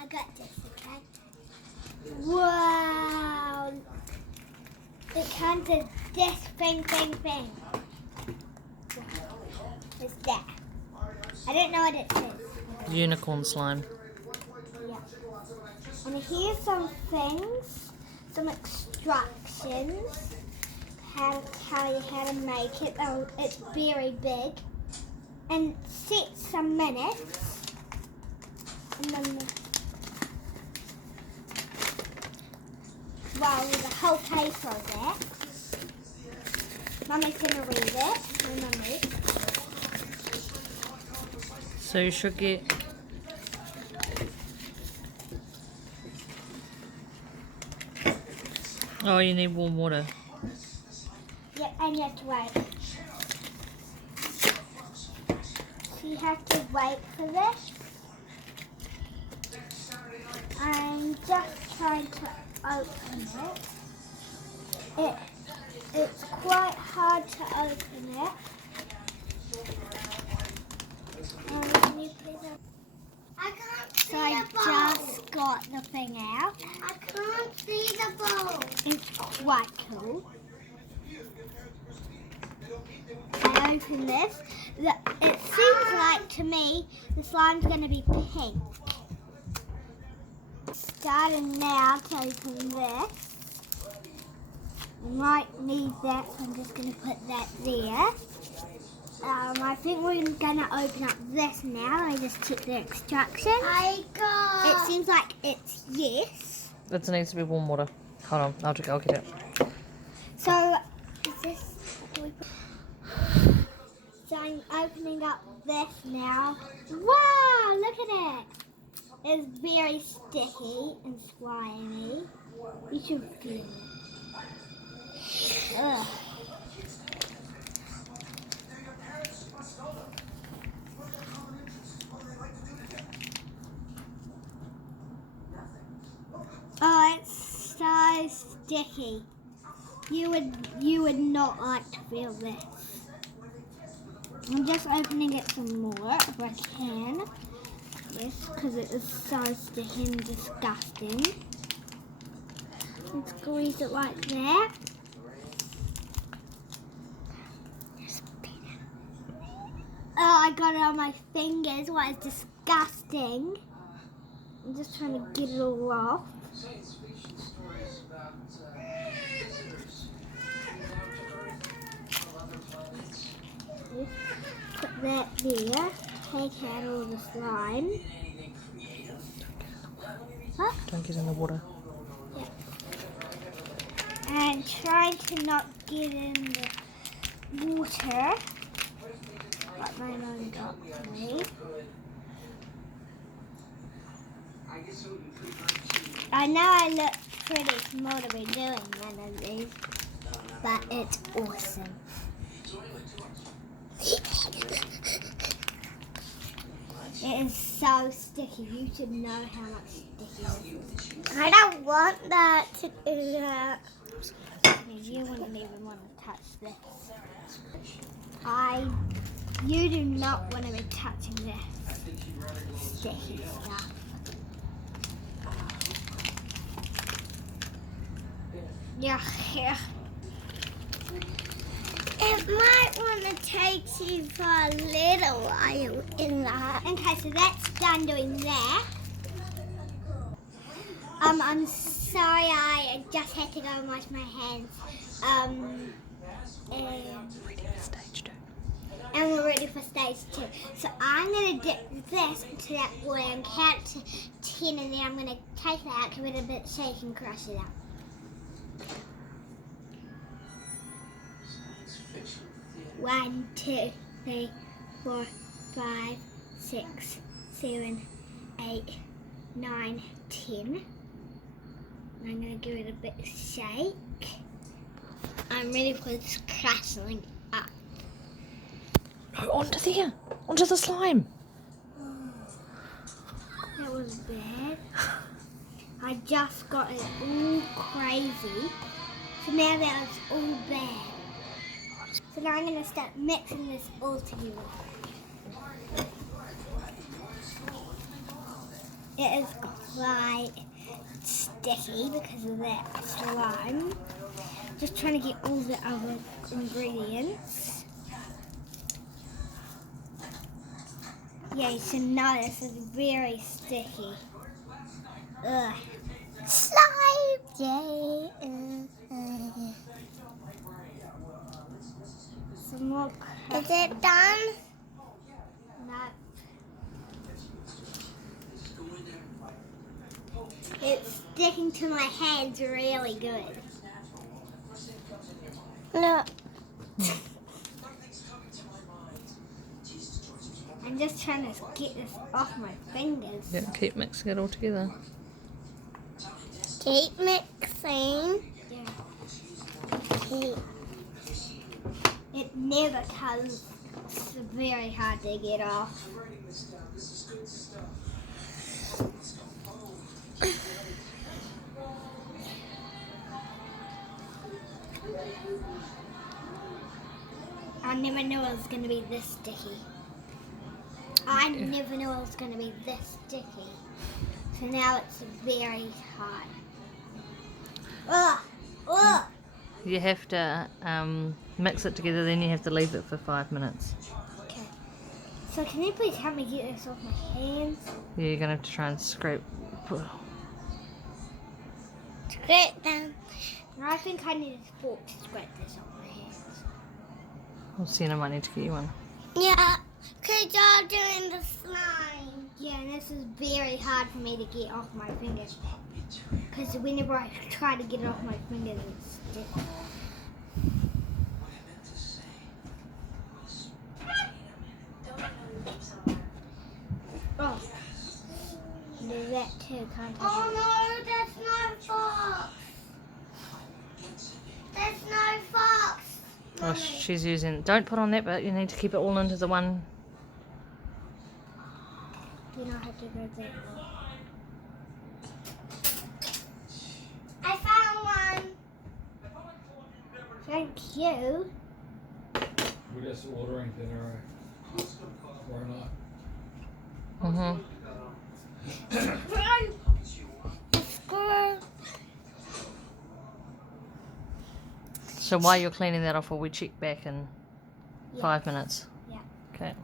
I got this, okay? Wow! It comes as this thing. It's that. I don't know what it says. Unicorn slime. Yeah. And here's some things, some instructions, how to make it. Oh, it's very big. And set some minutes. And then there's a whole paper of that. Mummy's gonna read it. My mummy. So you should get oh, you need warm water. Yep, and you have to wait. So you have to wait for this. I'm just trying to open it. It's quite hard to open it. Can you please open? I can't see the ball. I just got the thing out. I can't see the ball. It's quite cool. I open this. It seems like to me the slime's going to be pink. Starting now to open this. Might need that, so I'm just going to put that there. I think we're going to open up this now. I just check the instructions. It seems like it's yes. It needs to be warm water. Hold on, I'll get it. So, is this... So I'm opening up this now. Wow, look at it. It's very sticky and slimy. You should feel it. Ugh. Oh, it's so sticky. You would not like to feel this. I'm just opening it some more if I can. Yes, because it is so sticky and disgusting. And squeeze it like that. Oh, I got it on my fingers. What is disgusting. I'm just trying to get it all off. Put that there. Take out all the slime. Huh? Don't get in the water. Yeah. And try to not get in the water. But my mum got me. I know I look pretty small to be doing one of these, but it's awesome. It is so sticky. You should know how much sticky it is. I don't want that to do that. You wouldn't even want to touch this. You do not want to be touching this sticky stuff. Yeah. It might want to take you for a little while in that. Okay, so that's done doing that. I'm sorry, I just had to go and wash my hands. And we're ready for stage 2. So I'm going to dip this into that water and count to 10, and then I'm going to take it out, give it a bit of shake and crush it up. One, 2, 3, 4, 5, 6, 7, 8, 9, 10. I'm going to give it a bit of shake. I'm ready for this crushing up. No, onto there. Onto the slime. That was bad. I just got it all crazy. So now that it's all bad. So now I'm going to start mixing this all together. It is quite sticky because of that slime. Just trying to get all the other ingredients. Yeah, you should notice it's very sticky. Ugh. Slime! Yay! Some more. Is it done? No. It's sticking to my hands really good. No. I'm just trying to get this off my fingers. Yeah, keep mixing it all together. Keep mixing. Yeah. It never comes. It's very hard to get off. I never knew it was going to be this sticky. I never knew it was going to be this sticky. So now it's very hard. Ugh! Ugh! You have to mix it together, then you have to leave it for 5 minutes. Okay. So can you please help me get this off my hands? Yeah, you're going to have to try and scrape. Scrape them. I think I need a fork to scrape this off my hands. Well, Sienna might need to get you one. Yeah, because you're doing the slime. Yeah, and this is very hard for me to get off my fingers. Because whenever I try to get it off my fingers, it's sticky. Oh, do that too, can't I? Oh no, that's no fox. That's no fox. Oh, she's using. Don't put on that bit. You need to keep it all into the one. You know how to go there. I found one. Thank you. We're just ordering dinner, or not. So while you're cleaning that off, will we check back in 5 minutes? Yeah. Okay.